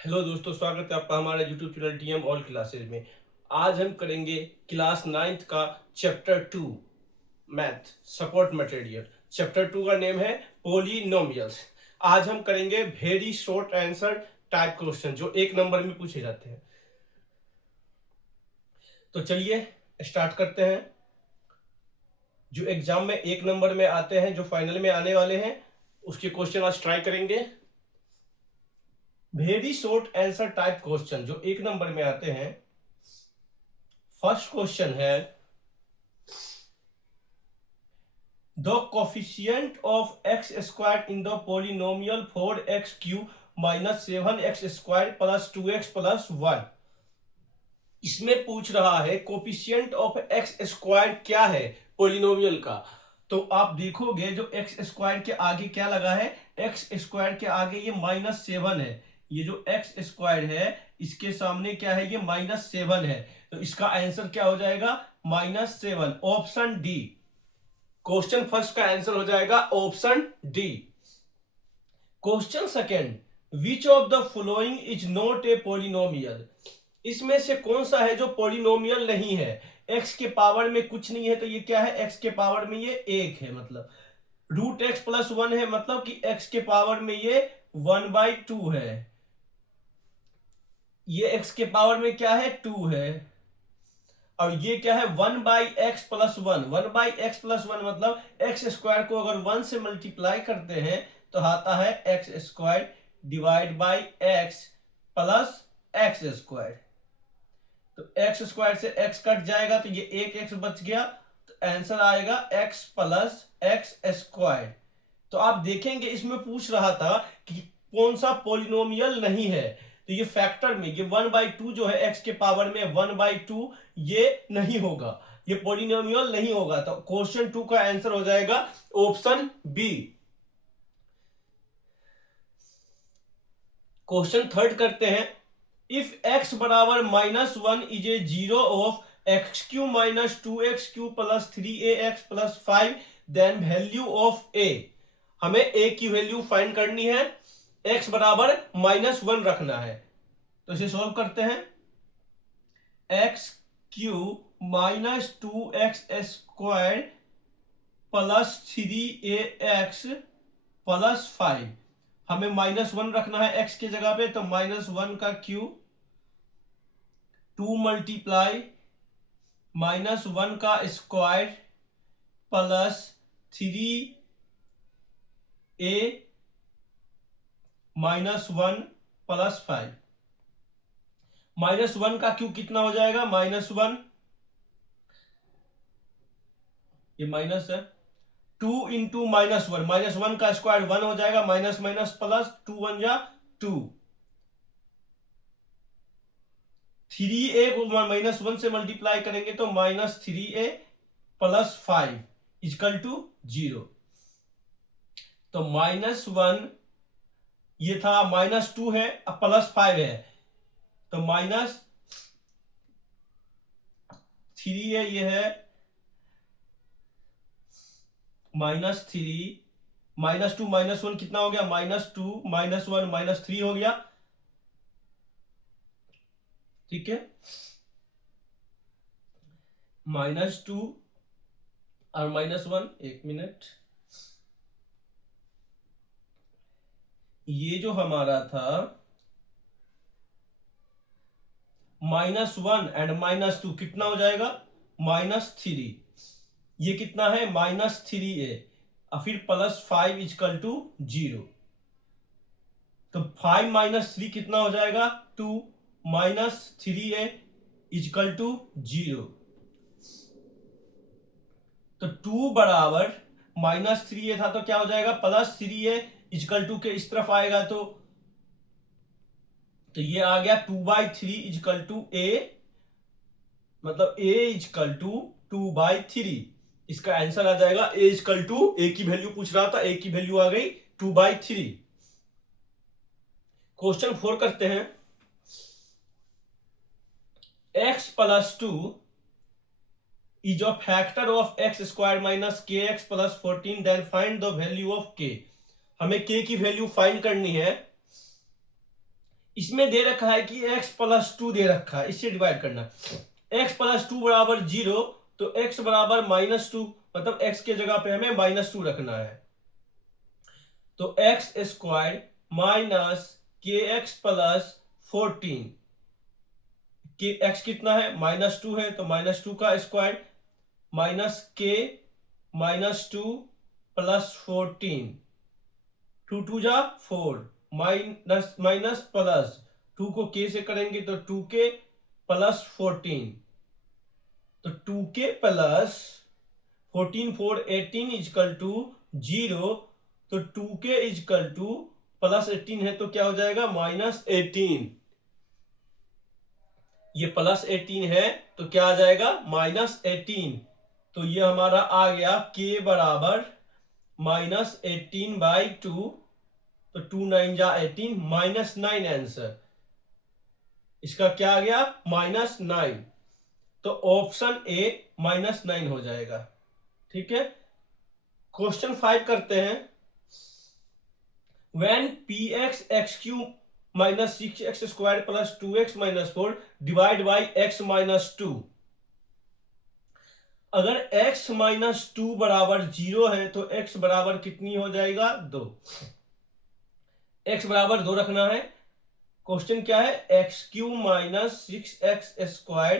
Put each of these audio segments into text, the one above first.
Hello दोस्तों, स्वागत है आपका हमारे YouTube channel TM all classes में। आज हम करेंगे क्लास 9th का chapter 2 math support material. Chapter 2 का नेम है पोलिनोमियल्स। आज हम करेंगे very short answer type question जो एक नंबर में पूछे जाते हैं। तो चलिए स्टार्ट करते हैं। जो एग्जाम में एक नंबर में आते हैं, जो फाइनल में आने वाले हैं, उसके क्वेश्चन आज ट्राई करेंगे। Very short answer type question जो एक नंबर में आते हैं। फर्स्ट क्वेश्चन है the coefficient of x square in the polynomial 4x cube minus 7x square plus 2x plus 1। इसमें पूछ रहा है कोफिशिएंट ऑफ एक्स स्क्वायर क्या है पोलिनोमियल का। तो आप देखोगे जो एक्स स्क्वायर के आगे क्या लगा है, एक्स स्क्वायर के आगे ये -7 है। ये जो एक्स स्क्वायर है इसके सामने क्या है, ये -7 है। तो इसका आंसर क्या हो जाएगा, -7, ऑप्शन डी। क्वेश्चन फर्स्ट का आंसर हो जाएगा option D. Question second which of the following is not a polynomial. इसमें से कौन सा है जो पोलिनोमियल नहीं है। एक्स के पावर में कुछ नहीं है तो ये क्या है, एक्स के पावर में ये 1 है, मतलब √x+1 है, मतलब कि एक्स के पावर में ये 1/2 है। ये एक्स के पावर में क्या है, 2 है। और ये क्या है, 1/x+1। 1/x+1 मतलब एक्स स्क्वायर को अगर 1 से मल्टीप्लाई करते हैं तो आता है x square divide by x plus x square. तो एक्स स्क्वायर से एक्स कट जाएगा तो ये एक एक्स बच गया, तो आंसर आएगा एक्स प्लस एक्स स्क्वायर। तो आप देखेंगे इसमें पूछ रहा था कि कौन सा पोलिनोमियल नहीं है, तो ये फैक्टर में ये 1/2 जो है एक्स के पावर में 1/2 ये नहीं होगा, ये पोलिनोमियल नहीं होगा। तो क्वेश्चन 2 का आंसर हो जाएगा ऑप्शन बी। क्वेश्चन थर्ड करते हैं इफ x बराबर -1 is a zero of x³ - 2x³ + 3ax + 5 then value of a। हमें a की वैल्यू फाइंड करनी है, x बराबर -1 रखना है। तो इसे सॉल्व करते हैं। x³ - 2x² + 3ax + 5। हमें -1 रखना है x की जगह पे, तो -1 का क्यूब, 2 मल्टीप्लाई -1 का स्क्वायर प्लस 3a -1 + 5। -1 का क्यूब कितना हो जाएगा, -1, ये माइनस है, 2 इंटू -1, -1 का स्क्वायर 1 हो जाएगा, माइनस माइनस प्लस 2 1 जा 2। 3a को -1 से मल्टीप्लाई करेंगे तो -3a + 5 = 0। तो -1 ये था, -2 है, अब +5 है, तो -3a ये है, -3 -2 -1 कितना हो गया, -2 -1 -3 हो गया। ठीक है, -2 और -1, एक मिनट, ये जो हमारा था -1 एंड -2 कितना हो जाएगा, -3। ये कितना है, -3a, और फिर +5 = 0। तो 5 - 3 कितना हो जाएगा, 2, -3a = 0। तो 2 बराबर -3a था तो क्या हो जाएगा, +3a = के इस तरफ आएगा, तो ये आ गया 2/3 = a, मतलब a = 2/3। इसका आंसर आ जाएगा a की वैल्यू पूछ रहा था, a की वैल्यू आ गई 2/3। क्वेश्चन 4 करते हैं। x + 2 is a factor of x² - kx + 14 then find the value of k। हमें k की वैल्यू फाइंड करनी है। इसमें दे रखा है कि x प्लस 2 दे रखा है, इससे डिवाइड करना। x प्लस 2 बराबर 0, तो x बराबर -2, मतलब x के जगह पे हमें -2 रखना है। तो एक्स स्क्वायर माइनस के एक्स प्लस 14, के एक्स कितना है -2 है, तो -2 का स्क्वायर माइनस के -2 प्लस 14, 2 2 जा 4, माइनस माइनस प्लस 2 को के से करेंगे तो 2k प्लस 14, तो 2k प्लस 14 4 18 इजकल टू 0, तो 2k इजकल टू प्लस 18 है तो क्या हो जाएगा -18, ये प्लस 18 है तो क्या आ जाएगा -18, तो ये हमारा आ गया k बराबर -18/2, तो 2 9 जा 18, -9 आंसर इसका क्या आ गया -9, तो ऑप्शन ए -9 हो जाएगा। ठीक है, क्वेश्चन 5 करते हैं। when px x cube minus 6x square plus 2x minus 4 divide by x minus 2, अगर x minus 2 बराबर 0 है तो x बराबर कितनी हो जाएगा 2, x बराबर 2 रखना है। क्वेश्चन क्या है, x cube minus 6x square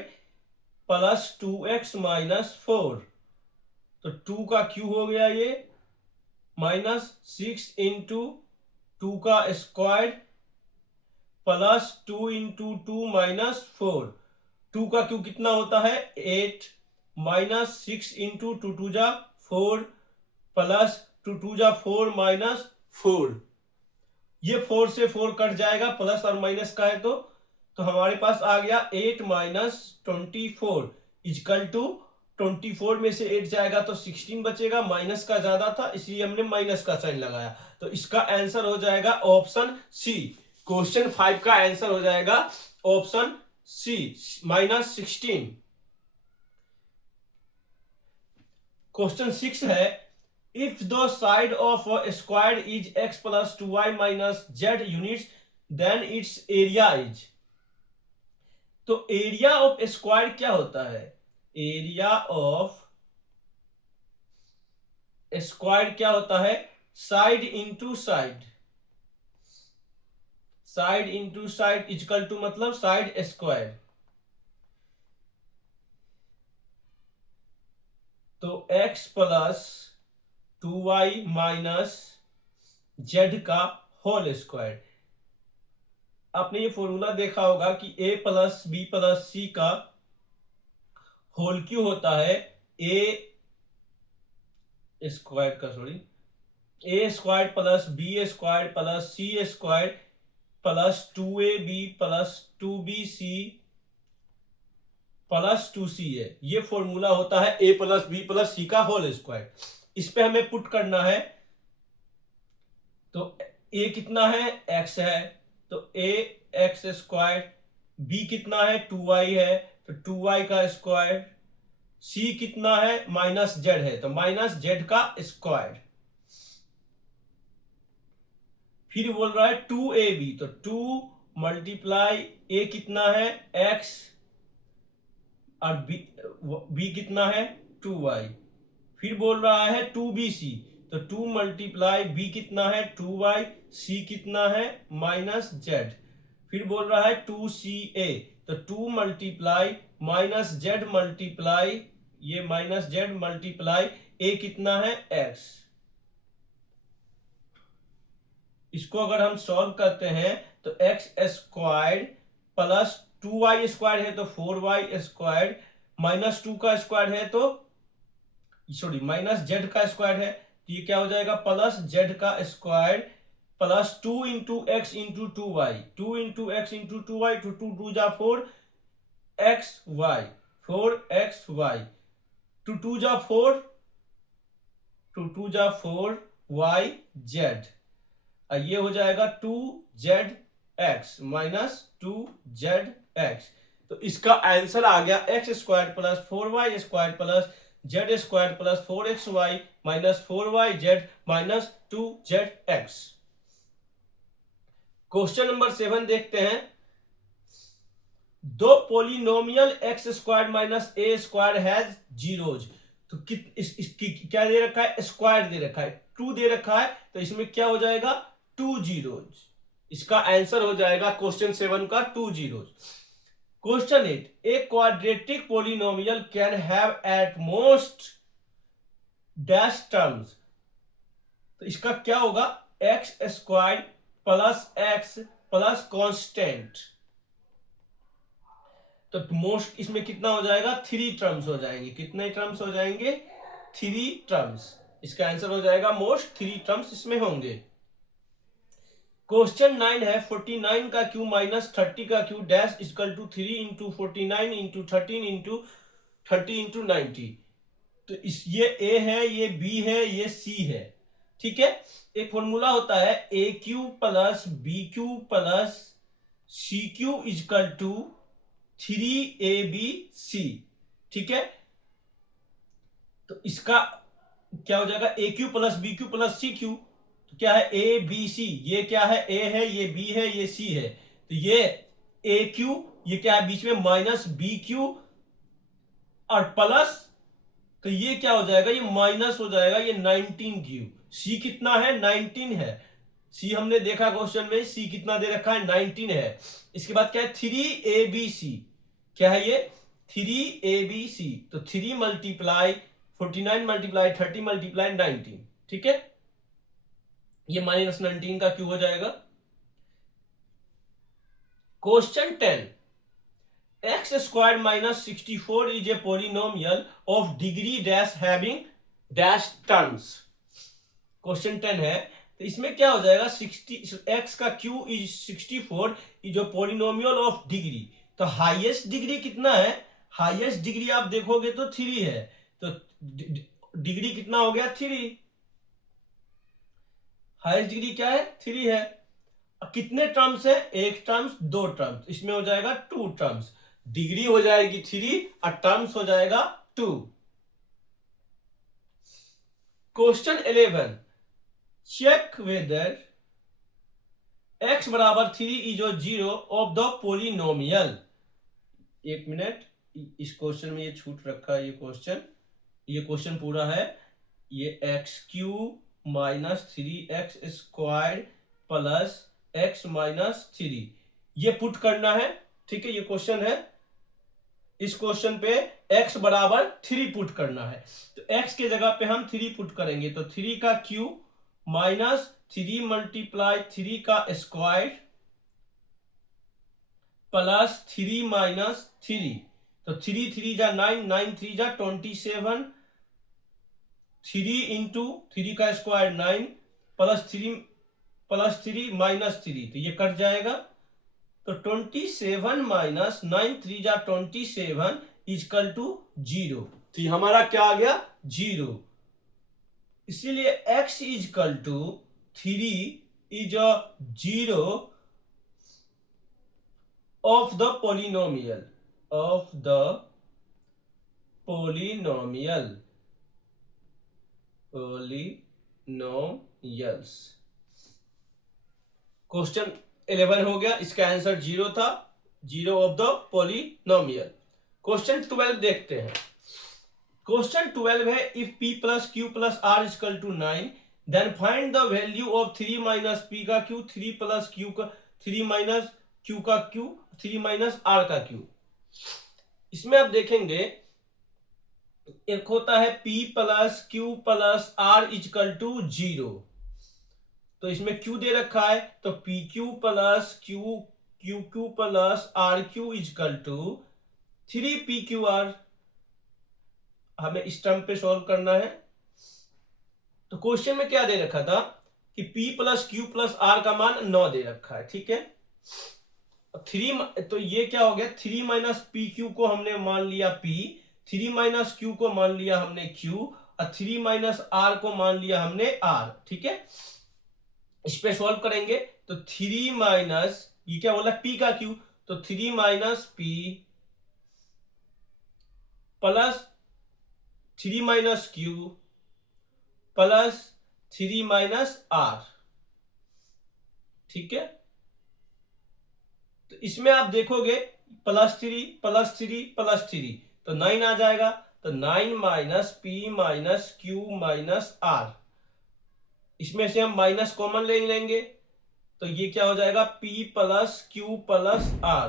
plus 2x minus 4, तो 2 का क्यूब हो गया ये, -6 इंटू 2 का स्क्वायर प्लस 2 इंटू 2 -4, 2 का क्यूब कितना होता है 8, -6 इंटू 2 2 जा 4 प्लस 2 2 जा 4 -4, ये 4 से 4 कट जाएगा, प्लस और माइनस का है तो हमारे पास आ गया 8 - 24 इजकल टू 24 में से 8 जाएगा तो 16 बचेगा, माइनस का ज्यादा था इसलिए हमने माइनस का साइन लगाया, तो इसका आंसर हो जाएगा ऑप्शन सी। क्वेश्चन 5 का आंसर हो जाएगा ऑप्शन सी -16। क्वेश्चन 6 है, if the side of a square is x plus 2y minus z units then its area is, तो एरिया ऑफ स्क्वायर क्या होता है, एरिया ऑफ स्क्वायर क्या होता है side into side, side into side is equal to मतलब side square, तो x plus 2y minus Z का होल स्क्वायर। आपने ये फॉर्मूला देखा होगा कि a plus B plus C का होल क्यों होता है ए स्क्वायर का, sorry, A square plus B square plus C square plus 2ab plus 2bc plus 2c है, ये फॉर्मूला होता है a plus B plus C का होल स्क्वायर। इस पे हमें पुट करना है, तो a कितना है x है, तो a x स्क्वायर, b कितना है 2y है तो 2y का स्क्वायर, c कितना है -z है तो -z का स्क्वायर, फिर बोल रहा है 2ab, तो 2 मल्टीप्लाई a कितना है x और b कितना है 2y, फिर बोल रहा है 2bc, तो 2 मल्टीप्लाई b कितना है 2y, c कितना है -z, फिर बोल रहा है 2ca, तो 2 मल्टीप्लाई -z मल्टीप्लाई ये -z मल्टीप्लाई a कितना है x। इसको अगर हम सॉल्व करते हैं तो x square plus 2y square है तो 4y स्क्वायर माइनस 2 का स्क्वायर है तो सॉरी -z का स्क्वायर है, तो ये क्या हो जाएगा प्लस z का square plus 2 into x into 2y, 2 into x into 2y, 2 2 2 जा 4 xy 4xy, 2 2 जा 4, 2 2 जा 4yz, ये हो जाएगा 2zx माइनस 2zx, तो इसका आंसर आ गया x square plus 4y square plus Z square plus 4xy minus 4yz minus 2zx। Question number 7 देखते हैं। दो polynomial x square minus A square has zeros. तो इसकी क्या दे रखा है, स्क्वायर दे रखा है, 2 दे रखा है, तो इसमें क्या हो जाएगा, 2 जीरोज। इसका आंसर हो जाएगा क्वेश्चन 7 का 2 zeros. Question 8, a quadratic polynomial can have at most dash terms. तो इसका क्या होगा, x square plus x plus constant. तो मोस्ट इसमें कितना हो जाएगा, 3 टर्म्स हो जाएंगे। कितने टर्म्स हो जाएंगे, 3 टर्म्स। इसका आंसर हो जाएगा मोस्ट 3 टर्म्स इसमें होंगे। क्वेश्चन 9 है, 49 का क्यू माइनस 30 का cube dash equal to 3 into 49 into 13 into 30 into 90। तो इस ये ए है, ये बी है, ये सी है, ठीक है। एक फॉर्मूला होता है A cube plus B cube plus C cube is equal to 3abc, ठीक है। तो इसका क्या हो जाएगा, A cube plus B cube plus C cube. तो क्या है, ए बी सी, ये क्या है, ए है, ये बी है, ये सी है। तो ये ए क्यू, ये क्या है बीच में माइनस बी क्यू और प्लस, तो ये क्या हो जाएगा, ये माइनस हो जाएगा, ये 19 क्यू। सी कितना है, 19 है। सी हमने देखा क्वेश्चन में, सी कितना दे रखा है, 19 है। इसके बाद क्या है, 3abc, क्या है ये, 3abc। तो 3 मल्टीप्लाई 49 मल्टीप्लाई 30 मल्टीप्लाई 19, ठीक है। ये माइनस 19 का क्यू हो जाएगा। Question 10, x square minus 64 is a polynomial of degree dash having dash terms. Question 10 है, तो इसमें क्या हो जाएगा, 60 एक्स का क्यू इज 64 इज जो पोलिनोमियल ऑफ डिग्री। तो हाईएस्ट डिग्री कितना है, हाईएस्ट डिग्री आप देखोगे तो 3 है। तो डिग्री कितना हो गया, 3। हाईएस्ट डिग्री क्या है, 3 है। कितने टर्म्स है, एक टर्म्स, 2 टर्म्स, इसमें हो जाएगा 2 टर्म्स। डिग्री हो जाएगी 3 और टर्म्स हो जाएगा 2। क्वेश्चन 11, चेक वेदर x बराबर 3 इज 0 ऑफ द पोलिनोमियल। एक मिनट, इस क्वेश्चन में ये छूट रखा है, ये क्वेश्चन पूरा है। ये x Q minus 3x square plus x minus 3, ये पुट करना है, ठीक है। ये क्वेश्चन है, इस क्वेश्चन पे x बराबर 3 पुट करना है। तो x के जगह पे हम 3 पुट करेंगे, तो 3 का क्यू माइनस 3 मल्टीप्लाई 3 का स्क्वायर प्लस 3 माइनस 3। तो 3 3 जा 9, 9 3 जा 27, 3 इंटू 3 का स्क्वायर 9 प्लस 3 माइनस 3, तो ये कट जाएगा। तो 27 माइनस 9 3 जा 27 इजकल टू 0। तो ये हमारा क्या आ गया, 0। इसीलिए x equal to 3 is 0 of the polynomial, of the polynomials। Question 11 हो गया, इसका आंसर 0 था, 0 ऑफ द पोलिनोमियल। क्वेश्चन 12 देखते हैं। क्वेश्चन 12 है, if p plus Q plus R equal to 9 then find the value of 3 minus P का cube, 3 plus Q का 3 minus Q का क्यू, 3 माइनस आर का क्यू। इसमें आप देखेंगे एक होता है p plus Q plus R equal to 0। तो इसमें q दे रखा है, तो P cube plus Q cube Q plus R cube is equal to 3pqr। हमें इस टर्म पे सॉल्व करना है। तो क्वेश्चन में क्या दे रखा था कि p plus Q plus R का मान 9 दे रखा है, ठीक है। 3, तो ये क्या हो गया, 3 माइनस पी क्यू को हमने मान लिया p, 3 माइनस क्यू को मान लिया हमने q और 3 माइनस आर को मान लिया हमने r, ठीक है। इस पे सॉल्व करेंगे तो 3 माइनस, ये क्या बोला, p का q, तो 3 minus p plus 3 minus q plus 3 minus r, ठीक है। तो इसमें आप देखोगे +3 +3 +3 तो 9 आ जाएगा। तो 9 minus P minus Q minus R, इसमें से हम माइनस कॉमन ले लेंगे तो ये क्या हो जाएगा P plus Q plus R.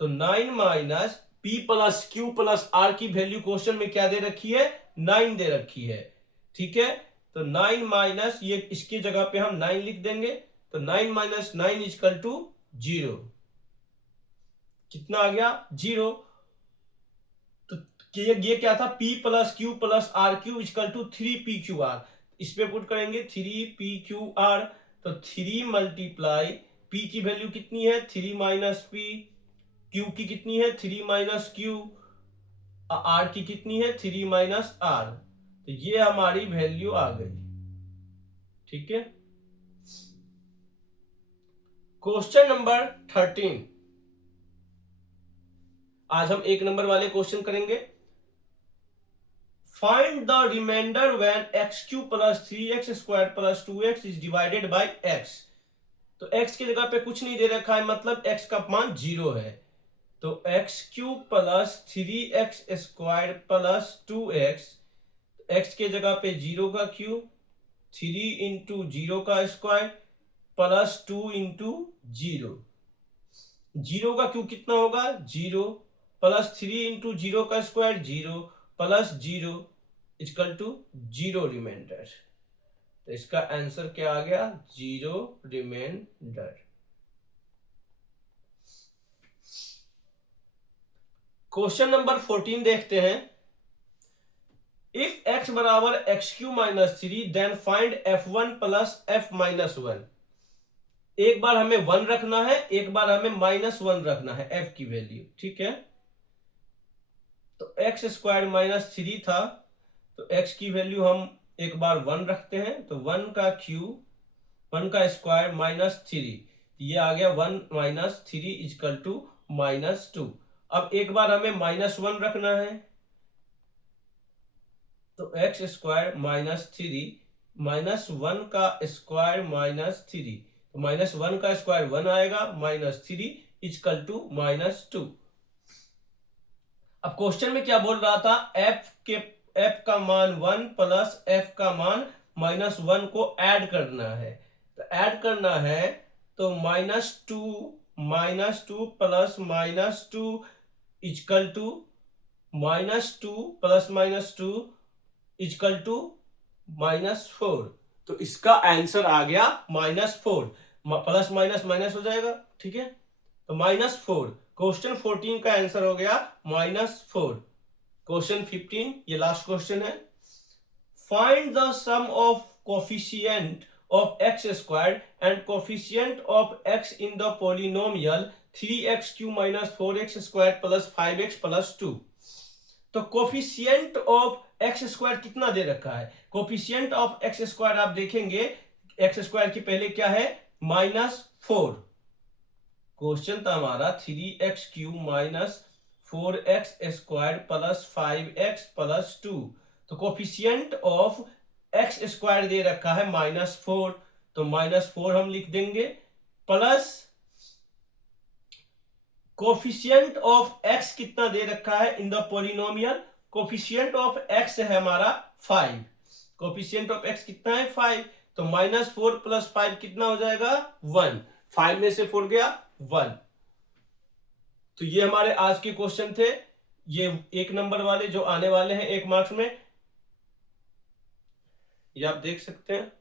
तो 9 minus P plus Q plus R की वैल्यू क्वेश्चन में क्या दे रखी है 9 दे रखी है। ठीक है, तो 9 माइनस ये इसकी जगह पे हम 9 लिख देंगे। तो 9 माइनस 9 इजकल टू 0, कितना आ गया 0। तो ये क्या था P plus Q plus R cube is equal to 3PQR। इस पे पुट करेंगे 3PQR। तो 3 मल्टीप्लाई P की वैल्यू कितनी है 3 माइनस P, Q की कितनी है 3 माइनस Q, R की कितनी है 3 माइनस R। तो ये हमारी वैल्यू आ गई। ठीक है, क्वेश्चन नंबर 13। आज हम 1 नंबर वाले क्वेश्चन करेंगे। Find the reminder when x³ plus 3x² plus 2x is divided by x। तो x की जगह पे कुछ नहीं दे रखा है, मतलब x का मान 0 है। तो x³ plus 3x² plus 2x, x के जगह पे 0 का क्यूब, 3 इंटू 0 का स्क्वायर प्लस 2 इंटू 0। 0 का क्यूब कितना होगा 0 प्लस 3 इंटू 0 का square 0 plus 0 equal to 0 reminder. तो इसका आंसर क्या आ गया 0 रिमाइंडर। क्वेश्चन नंबर 14 देखते हैं। इफ x बराबर x³ minus 3 then find f1 plus f minus 1। एक बार हमें 1 रखना है, एक बार हमें -1 रखना है f की वैल्यू। ठीक है, तो x² माइनस 3 था, तो x की वैल्यू हम एक बार 1 रखते हैं। तो 1 का क्यूब 1 का स्क्वायर -3, ये आ गया 1 माइनस 3 इजकल टू -2। अब एक बार हमें -1 रखना है, तो x² माइनस 3 -1 का स्क्वायर -3, तो -1 का स्क्वायर 1 आएगा, -3 इजकल टू -2। अब क्वेश्चन में क्या बोल रहा था f का मान 1 प्लस f का मान -1 को ऐड करना है। तो ऐड करना है तो -2 plus -2 equal to -2 plus -2 equal to -4। तो इसका आंसर आ गया -4, प्लस माइनस माइनस हो जाएगा। ठीक है, तो -4। क्वेश्चन 14 का आंसर हो गया -4। क्वेश्चन 15 ये लास्ट क्वेश्चन है। Find the sum of coefficient of x² and coefficient of x in the polynomial 3x³ minus 4x² plus 5x plus 2। तो कोफिशिएंट ऑफ x² कितना दे रखा है, कोफिशिएंट ऑफ x² आप देखेंगे x² की पहले क्या है -4। क्वेश्चन था हमारा 3x³ minus 4x² plus 5x plus 2। तो कोफिशिएंट ऑफ x² दे रखा है -4, तो -4 हम लिख देंगे, प्लस कोफिशिएंट ऑफ x कितना दे रखा है इन the polynomial, coefficient of x है हमारा 5, कोफिशिएंट ऑफ x कितना है 5, तो -4 प्लस 5 कितना हो जाएगा 1, 5 में से 4 गया 1। तो ये हमारे आज के क्वेश्चन थे, ये 1 नंबर वाले जो आने वाले हैं 1 मार्क्स में, ये आप देख सकते हैं।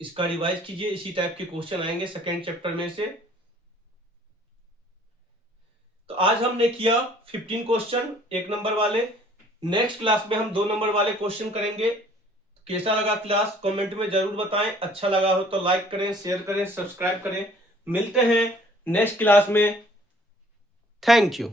इसका रिवाइज कीजिए, इसी टाइप के क्वेश्चन आएंगे सेकेंड चैप्टर में से। तो आज हमने किया 15 क्वेश्चन 1 नंबर वाले। नेक्स्ट क्लास में हम 2 नंबर वाले क्वेश्चन करेंगे। कैसा लगा क्लास कमेंट में जरूर बताएं, अच्छा लगा हो तो लाइक करें, शेयर करें, सब्सक्राइब करें। मिलते हैं नेक्स्ट क्लास में। Thank you.